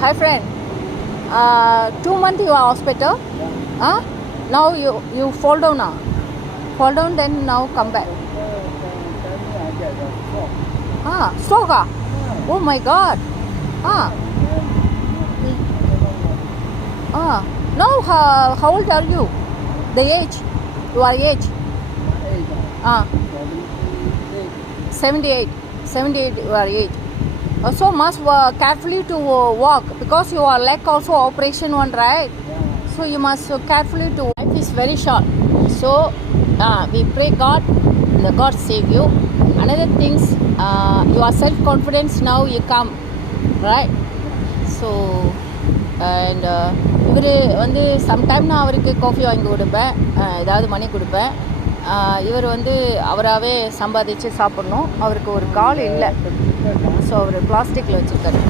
Hi friend. 2 months you are hospital. Huh? Now you fall down now. Fall down then now come back. Stroke ah? Oh my God. Now how old are you? The age? Your age? 78. 78 your age. So must carefully to walk because your leg also operation one, right? So you must carefully to. Life is very short. So we pray God, the God save you. Another things, your self confidence now you come, right? So and இவர் வந்து sometime நான் அவருக்கு coffee வாங்கி கொடுப்பேன், ஏதாவது மணி கொடுப்பேன். இவர் வந்து அவராகவே சம்பாதிச்சு சாப்பிட்ணும். அவருக்கு ஒரு கால் இல்லை, ஸோ அவர் பிளாஸ்டிக்கில் வச்சுருக்காரு.